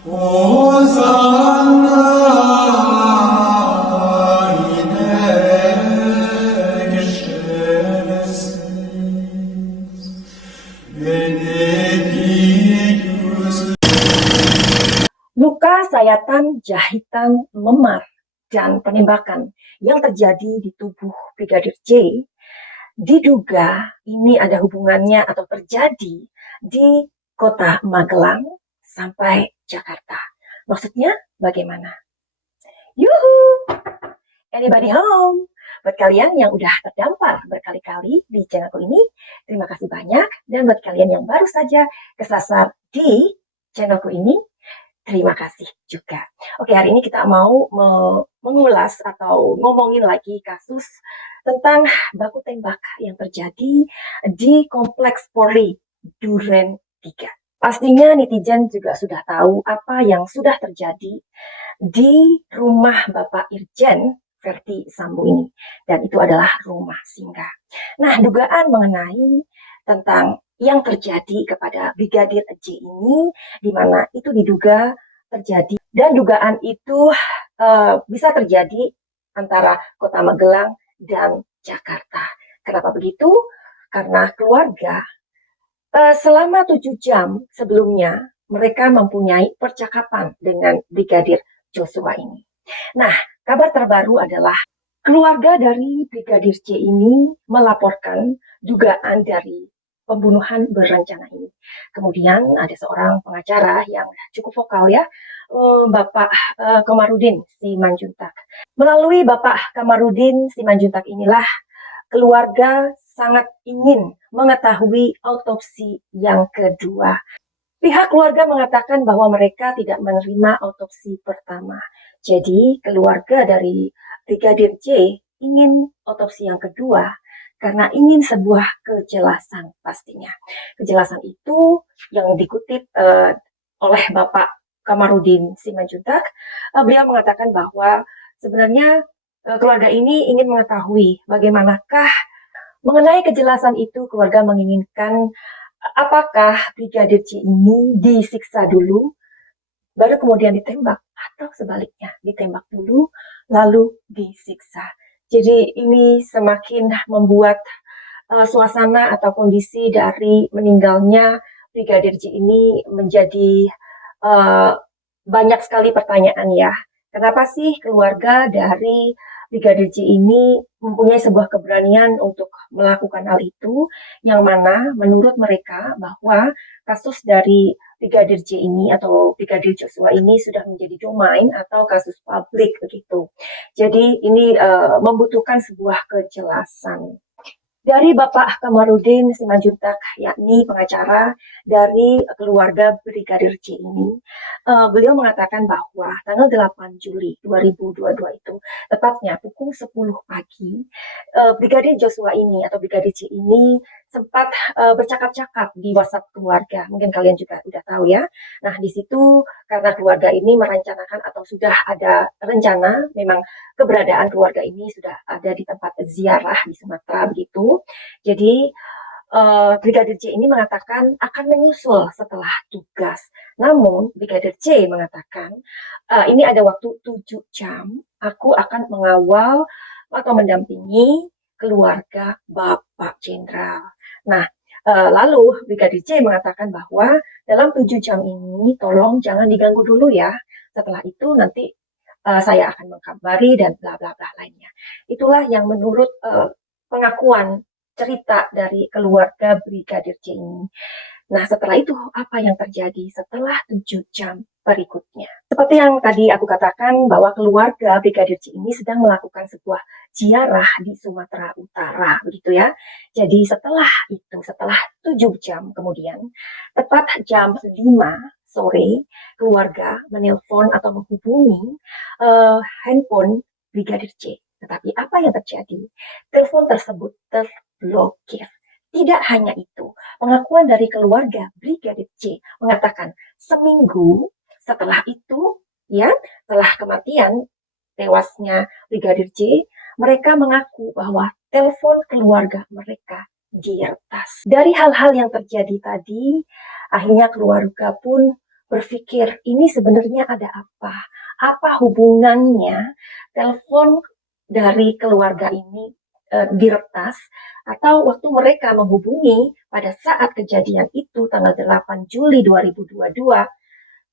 Hosanna in excelsis, benedictus. Luka sayatan, jahitan, memar, dan penembakan yang terjadi di tubuh Brigadir J diduga ini ada hubungannya atau terjadi di kota Magelang sampai Jakarta. Maksudnya bagaimana? Yuhu! Anybody home? Buat kalian yang udah terdampar berkali-kali di channelku ini, terima kasih banyak. Dan buat kalian yang baru saja kesasar di channelku ini, terima kasih juga. Oke, hari ini kita mau mengulas atau ngomongin lagi kasus tentang baku tembak yang terjadi di Kompleks Polri Duren 3. Pastinya netizen juga sudah tahu apa yang sudah terjadi di rumah Bapak Irjen Verdi Sambo ini. Dan itu adalah rumah singgah. Nah, dugaan mengenai tentang yang terjadi kepada Brigadir J ini, di mana itu diduga terjadi, dan dugaan itu bisa terjadi antara Kota Magelang dan Jakarta. Kenapa begitu? Karena keluarga selama 7 jam sebelumnya mereka mempunyai percakapan dengan Brigadir Joshua ini. Nah, kabar terbaru adalah keluarga dari Brigadir J ini melaporkan dugaan dari pembunuhan berencana ini. Kemudian ada seorang pengacara yang cukup vokal ya, Bapak Komarudin Simanjuntak. Melalui Bapak Komarudin Simanjuntak inilah keluarga sangat ingin mengetahui autopsi yang kedua. Pihak keluarga mengatakan bahwa mereka tidak menerima autopsi pertama. Jadi keluarga dari Brigadir J ingin autopsi yang kedua karena ingin sebuah kejelasan pastinya. Kejelasan itu yang dikutip oleh Bapak Kamarudin Simanjuntak. Beliau mengatakan bahwa sebenarnya keluarga ini ingin mengetahui bagaimanakah mengenai kejelasan itu. Keluarga menginginkan apakah Brigadir J ini disiksa dulu, baru kemudian ditembak, atau sebaliknya, ditembak dulu, lalu disiksa. Jadi ini semakin membuat suasana atau kondisi dari meninggalnya Brigadir J ini menjadi banyak sekali pertanyaan ya. Kenapa sih keluarga dari Brigadir J ini mempunyai sebuah keberanian untuk melakukan hal itu, yang mana menurut mereka bahwa kasus dari Brigadir J ini atau Brigadir Joshua ini sudah menjadi domain atau kasus publik begitu. Jadi ini membutuhkan sebuah kejelasan. Dari Bapak Kamarudin Simanjuntak, yakni pengacara dari keluarga Brigadir J ini, beliau mengatakan bahwa tanggal 8 Juli 2022 itu, tepatnya pukul 10 pagi, Brigadir Joshua ini atau Brigadir J ini sempat bercakap-cakap di WhatsApp keluarga. Mungkin kalian juga sudah tahu ya. Nah, di situ karena keluarga ini merencanakan atau sudah ada rencana, memang keberadaan keluarga ini sudah ada di tempat ziarah di Sumatera begitu. Jadi Brigadir J ini mengatakan akan menyusul setelah tugas. Namun Brigadir J mengatakan ini ada waktu 7 jam, aku akan mengawal atau mendampingi keluarga Bapak Jenderal. Nah, lalu Brigadir J mengatakan bahwa dalam 7 jam ini tolong jangan diganggu dulu ya. Setelah itu nanti saya akan mengkabari dan bla bla bla lainnya. Itulah yang menurut pengakuan cerita dari keluarga Brigadir J ini. Nah, setelah itu apa yang terjadi setelah 7 jam berikutnya? Seperti yang tadi aku katakan bahwa keluarga Brigadir J ini sedang melakukan sebuah ziarah di Sumatera Utara, begitu ya. Jadi setelah itu, setelah 7 jam kemudian, tepat jam 5 sore, keluarga menelpon atau menghubungi handphone Brigadir J. Tetapi apa yang terjadi? Telepon tersebut terblokir. Tidak hanya itu, pengakuan dari keluarga Brigadir J mengatakan seminggu setelah itu, ya, setelah kematian tewasnya Brigadir J, mereka mengaku bahwa telepon keluarga mereka diretas. Dari hal-hal yang terjadi tadi, akhirnya keluarga pun berpikir ini sebenarnya ada apa? Apa hubungannya telepon dari keluarga ini diretas atau waktu mereka menghubungi pada saat kejadian itu tanggal 8 Juli 2022,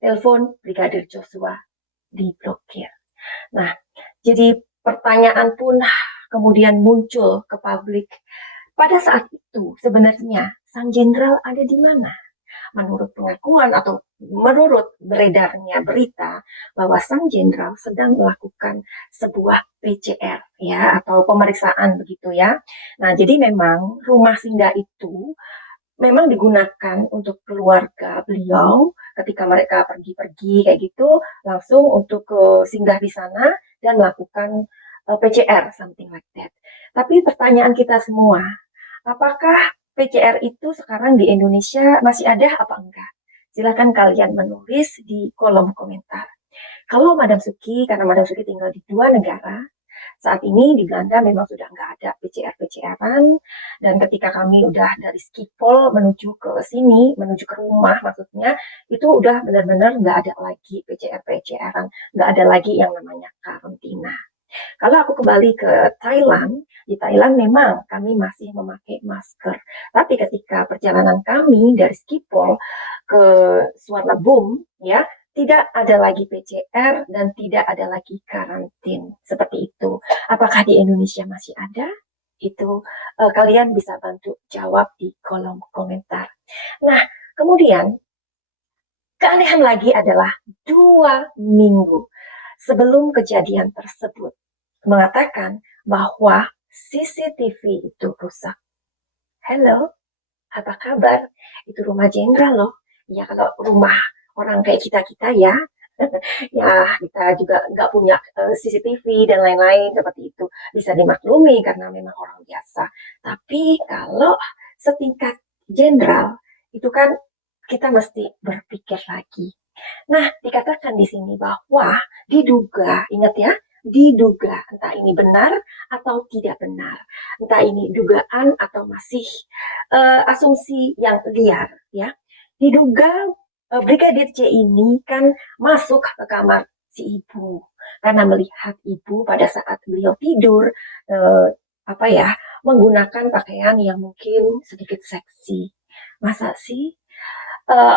telepon Brigadir Joshua diblokir. Nah, jadi pertanyaan pun kemudian muncul ke publik. Pada saat itu sebenarnya Sang Jenderal ada di mana? Menurut pengakuan atau menurut beredarnya berita bahwa Sang Jenderal sedang melakukan sebuah PCR ya atau pemeriksaan begitu ya. Nah, jadi memang rumah singgah itu memang digunakan untuk keluarga beliau ketika mereka pergi-pergi kayak gitu langsung untuk singgah di sana dan melakukan PCR something like that. Tapi pertanyaan kita semua, apakah PCR itu sekarang di Indonesia masih ada apa enggak? Silakan kalian menulis di kolom komentar. Kalau Madam Suki, karena Madam Suki tinggal di 2 negara, saat ini di Belanda memang sudah nggak ada PCR-an, dan ketika kami udah dari Schiphol menuju ke sini, menuju ke rumah maksudnya, itu udah benar-benar nggak ada lagi PCR-an, nggak ada lagi yang namanya karantina. Kalau aku kembali ke Thailand, di Thailand memang kami masih memakai masker. Tapi ketika perjalanan kami dari Schiphol ke Suvarnabhumi, ya, tidak ada lagi PCR dan tidak ada lagi karantin seperti itu. Apakah di Indonesia masih ada? Itu kalian bisa bantu jawab di kolom komentar. Nah, kemudian keanehan lagi adalah 2 minggu sebelum kejadian tersebut mengatakan bahwa CCTV itu rusak. Halo, apa kabar? Itu rumah jenderal loh. Ya kalau rumah orang kayak kita ya, ya kita juga nggak punya CCTV dan lain-lain seperti itu. Bisa dimaklumi karena memang orang biasa. Tapi kalau setingkat jenderal, itu kan kita mesti berpikir lagi. Nah, dikatakan di sini bahwa diduga, ingat ya, diduga entah ini benar atau tidak benar, entah ini dugaan atau masih asumsi yang liar ya. Diduga Brigadir C ini kan masuk ke kamar si ibu karena melihat ibu pada saat beliau tidur apa ya menggunakan pakaian yang mungkin sedikit seksi. Masa sih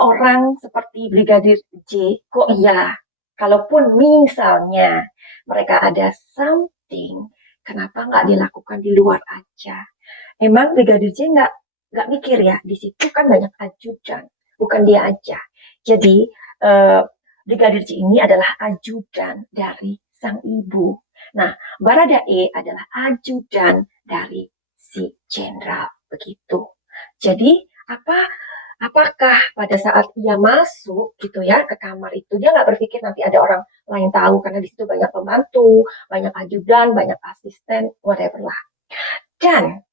orang seperti Brigadir J kok iya? Kalaupun misalnya mereka ada something, kenapa nggak dilakukan di luar aja? Emang Brigadir J nggak mikir ya, di situ kan banyak ajudan, bukan dia aja. Jadi Brigadir J ini adalah ajudan dari sang ibu. Nah, Baradae adalah ajudan dari si jenderal begitu. Jadi apakah pada saat ia masuk gitu ya ke kamar itu dia nggak berpikir nanti ada orang lain tahu karena di situ banyak pembantu, banyak ajudan, banyak asisten, whatever lah. Dan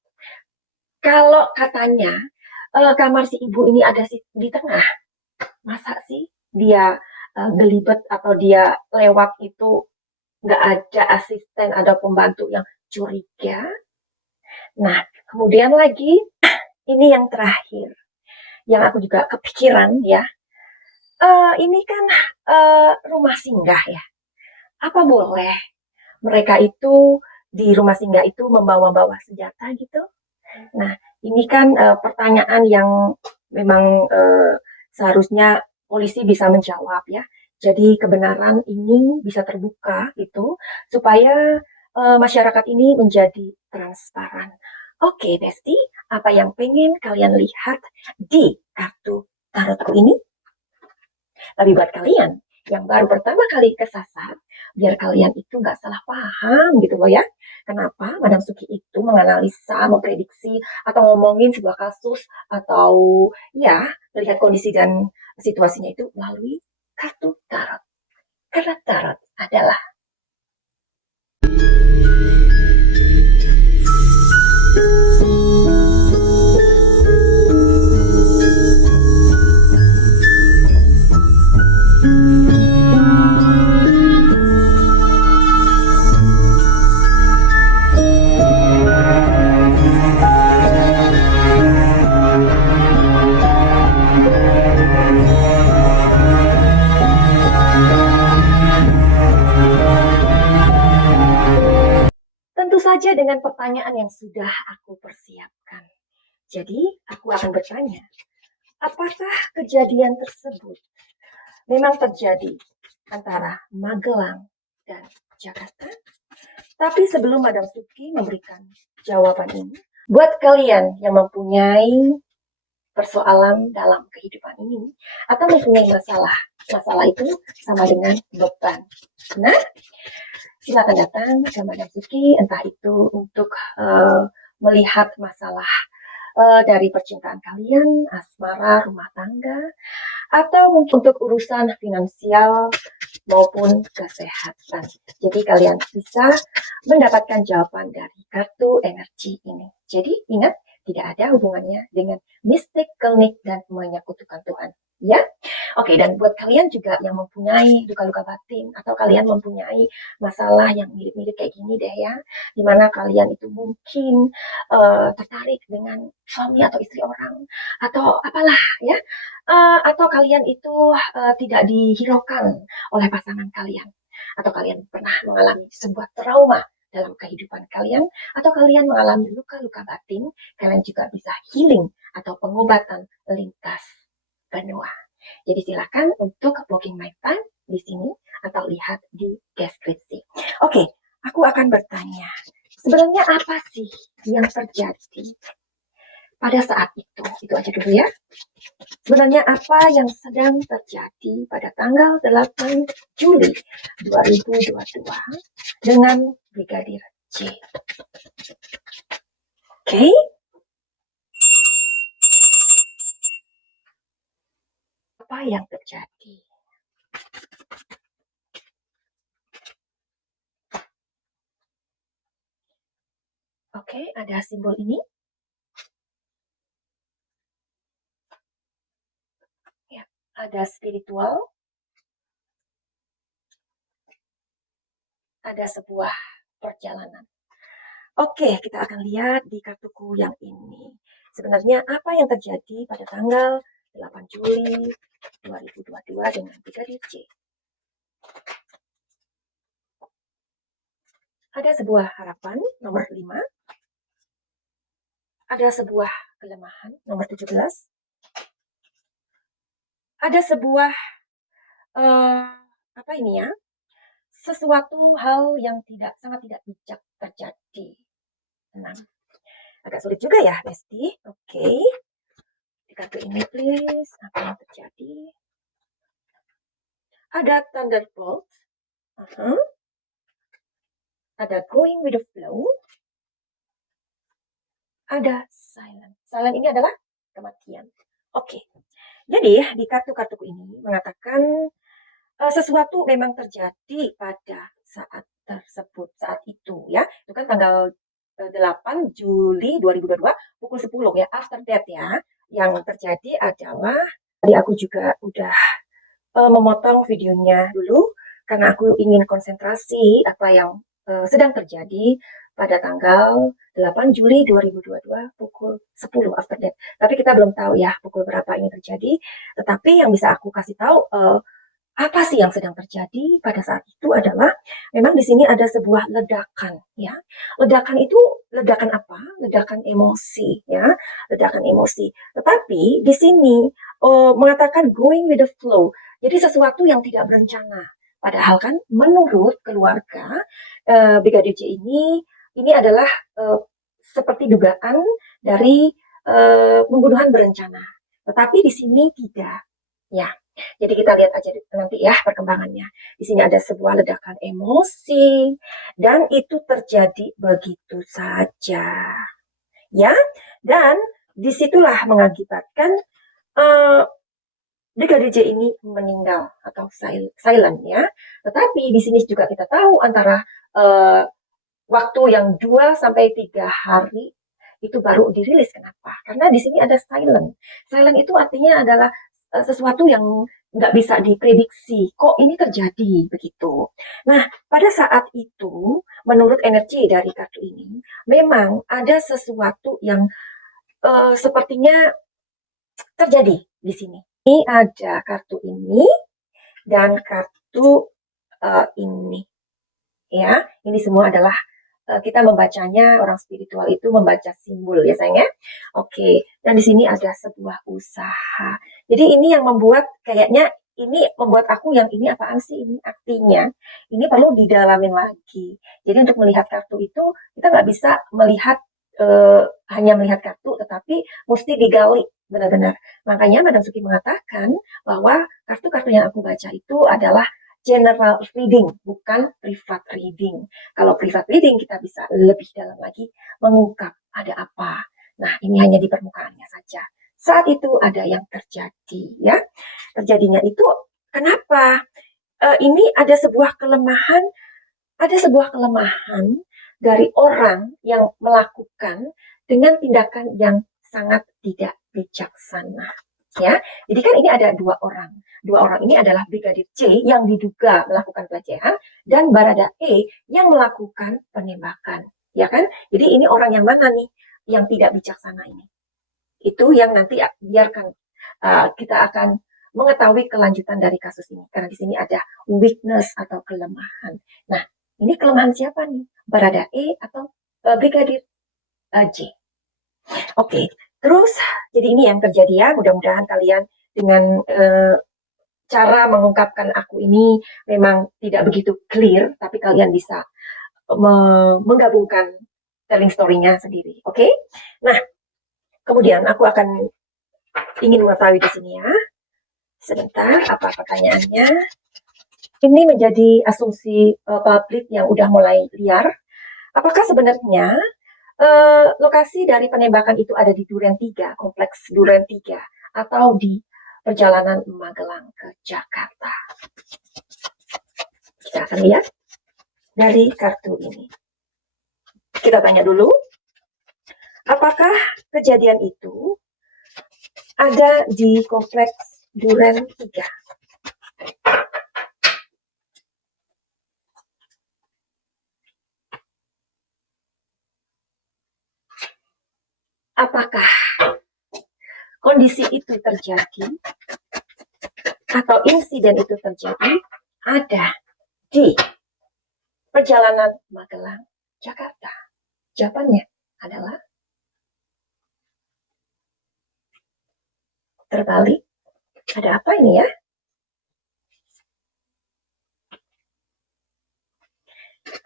kalau katanya kamar si ibu ini ada di tengah, masa sih dia gelibet atau dia lewat itu nggak ada asisten, ada pembantu yang curiga? Nah, kemudian lagi ini yang terakhir yang aku juga kepikiran ya, ini kan rumah singgah ya. Apa boleh mereka itu di rumah singgah itu membawa-bawa senjata gitu? Nah, ini kan pertanyaan yang memang seharusnya polisi bisa menjawab ya. Jadi kebenaran ini bisa terbuka gitu supaya masyarakat ini menjadi transparan. Oke, Besti, apa yang pengen kalian lihat di kartu tarotku ini? Tapi buat kalian yang baru pertama kali kesasar, biar kalian itu nggak salah paham gitu loh ya. Kenapa Madam Suki itu menganalisa, memprediksi, atau ngomongin sebuah kasus, atau ya, melihat kondisi dan situasinya itu melalui kartu tarot. Karena tarot adalah saja dengan pertanyaan yang sudah aku persiapkan. Jadi, aku akan bertanya, apakah kejadian tersebut memang terjadi antara Magelang dan Jakarta? Tapi sebelum Madam Suki memberikan jawaban ini, buat kalian yang mempunyai persoalan dalam kehidupan ini atau mempunyai masalah, masalah itu sama dengan beban. Nah, silakan datang ke Madam Suki, entah itu untuk melihat masalah dari percintaan kalian, asmara, rumah tangga, atau mungkin untuk urusan finansial maupun kesehatan. Jadi kalian bisa mendapatkan jawaban dari kartu energi ini. Jadi ingat, tidak ada hubungannya dengan mistik, klinik, dan menyekutukan Tuhan. Ya, oke. Dan buat kalian juga yang mempunyai luka-luka batin atau kalian mempunyai masalah yang mirip-mirip kayak gini deh ya, dimana kalian itu mungkin tertarik dengan suami atau istri orang atau apalah ya, atau kalian itu tidak dihiraukan oleh pasangan kalian, atau kalian pernah mengalami sebuah trauma dalam kehidupan kalian, atau kalian mengalami luka-luka batin, kalian juga bisa healing atau pengobatan lintas benua. Jadi silakan untuk booking my time di sini atau lihat di deskripsi. Oke, aku akan bertanya, sebenarnya apa sih yang terjadi pada saat itu? Itu aja dulu ya. Sebenarnya apa yang sedang terjadi pada tanggal 8 Juli 2022 dengan Brigadir J? Oke. Apa yang terjadi? Oke, ada simbol ini. Ya, ada spiritual. Ada sebuah perjalanan. Oke, kita akan lihat di kartuku yang ini. Sebenarnya apa yang terjadi pada tanggal 8 Juli 2022 dengan Brigadir J? Ada sebuah harapan, nomor 5. Ada sebuah kelemahan, nomor 17. Ada sebuah, apa ini ya, sesuatu hal yang sangat tidak bijak terjadi. 6. Agak sulit juga ya, Besti. Oke. Di kartu ini, please. Apa yang terjadi? Ada thunderbolt. Ada going with the flow. Ada silent. Silent ini adalah kematian. Oke. Jadi di kartu-kartuku ini mengatakan sesuatu memang terjadi pada saat tersebut, saat itu ya. Itu kan tanggal 8 Juli 2022 pukul 10 ya, after that ya. Yang terjadi adalah, tadi aku juga udah memotong videonya dulu karena aku ingin konsentrasi apa yang sedang terjadi pada tanggal 8 Juli 2022 pukul 10 after that. Tapi kita belum tahu ya pukul berapa ini terjadi. Tetapi yang bisa aku kasih tahu apa sih yang sedang terjadi pada saat itu adalah memang di sini ada sebuah ledakan ya. Ledakan itu ledakan apa? Ledakan emosi ya, ledakan emosi. Tetapi di sini mengatakan going with the flow. Jadi sesuatu yang tidak berencana. Padahal kan menurut keluarga Brigadir J ini adalah seperti dugaan dari pembunuhan berencana. Tetapi di sini tidak. Ya, jadi kita lihat aja nanti ya perkembangannya. Di sini ada sebuah ledakan emosi dan itu terjadi begitu saja. Ya, dan disitulah mengakibatkan Brigadir J ini meninggal atau silent ya. Tetapi di sini juga kita tahu antara waktu yang 2 sampai 3 hari itu baru dirilis. Kenapa? Karena di sini ada silent. Silent itu artinya adalah sesuatu yang nggak bisa diprediksi. Kok ini terjadi begitu? Nah, pada saat itu, menurut energi dari kartu ini, memang ada sesuatu yang sepertinya terjadi di sini. Ini ada kartu ini dan kartu ini. Ya, ini semua adalah kita membacanya, orang spiritual itu membaca simbol ya sayang ya. Oke, dan di sini ada sebuah usaha. Jadi ini yang membuat kayaknya ini membuat aku yang ini apaan sih ini artinya. Ini perlu didalamin lagi. Jadi untuk melihat kartu itu kita nggak bisa melihat hanya melihat kartu, tetapi mesti digali benar-benar. Makanya Madam Suki mengatakan bahwa kartu-kartu yang aku baca itu adalah general reading, bukan private reading. Kalau private reading kita bisa lebih dalam lagi mengungkap ada apa. Nah, ini hanya di permukaannya saja. Saat itu ada yang terjadi, ya. Terjadinya itu kenapa? Ini ada sebuah kelemahan dari orang yang melakukan dengan tindakan yang sangat tidak bijaksana. Ya, jadi kan ini ada dua orang. Dua orang ini adalah Brigadir C yang diduga melakukan pelecehan dan Barada E yang melakukan penembakan. Ya kan? Jadi ini orang yang mana nih yang tidak bijaksana ini? Itu yang nanti biarkan kita akan mengetahui kelanjutan dari kasus ini. Karena di sini ada weakness atau kelemahan. Nah, ini kelemahan siapa nih? Barada E atau Brigadir J? Oke, terus jadi ini yang terjadi ya. Mudah-mudahan kalian dengan cara mengungkapkan aku ini memang tidak begitu clear, tapi kalian bisa menggabungkan telling story-nya sendiri. Oke? Nah, kemudian aku akan ingin mengetahui di sini ya. Sebentar, apa pertanyaannya? Ini menjadi asumsi publik yang udah mulai liar. Apakah sebenarnya lokasi dari penembakan itu ada di Duren 3, kompleks Duren 3, atau di perjalanan Magelang ke Jakarta? Kita akan lihat dari kartu ini. Kita tanya dulu, apakah kejadian itu ada di kompleks Duren 3? Apakah kondisi itu terjadi atau insiden itu terjadi ada di perjalanan Magelang, Jakarta? Jawabannya adalah terbalik. Ada apa ini ya?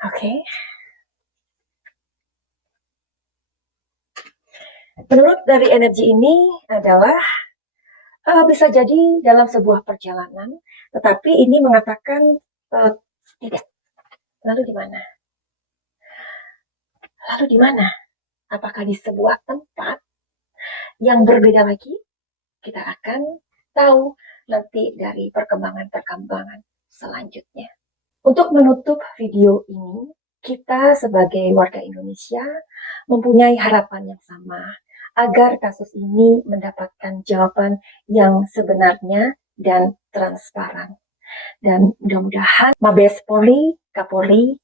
Oke. Menurut dari energi ini adalah bisa jadi dalam sebuah perjalanan, tetapi ini mengatakan tidak. Lalu di mana? Lalu di mana? Apakah di sebuah tempat yang berbeda lagi? Kita akan tahu nanti dari perkembangan-perkembangan selanjutnya. Untuk menutup video ini, kita sebagai warga Indonesia mempunyai harapan yang sama agar kasus ini mendapatkan jawaban yang sebenarnya dan transparan. Dan mudah-mudahan Mabes Polri, Kapolri,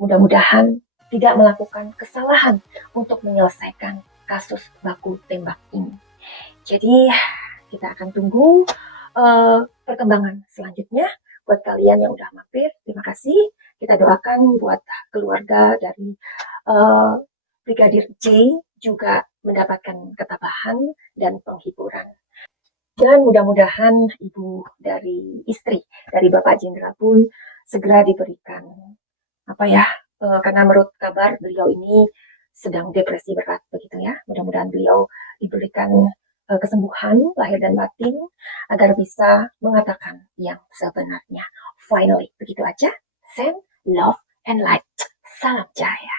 mudah-mudahan tidak melakukan kesalahan untuk menyelesaikan kasus baku tembak ini. Jadi kita akan tunggu perkembangan selanjutnya. Buat kalian yang udah mampir, terima kasih. Kita doakan buat keluarga dari Brigadir J juga mendapatkan ketabahan dan penghiburan. Dan mudah-mudahan ibu dari istri dari Bapak Jenderal pun segera diberikan karena menurut kabar beliau ini sedang depresi berat begitu ya. Mudah-mudahan beliau diberikan kesembuhan lahir dan batin agar bisa mengatakan yang sebenarnya. Finally, begitu aja. Send love and light. Salam Jaya.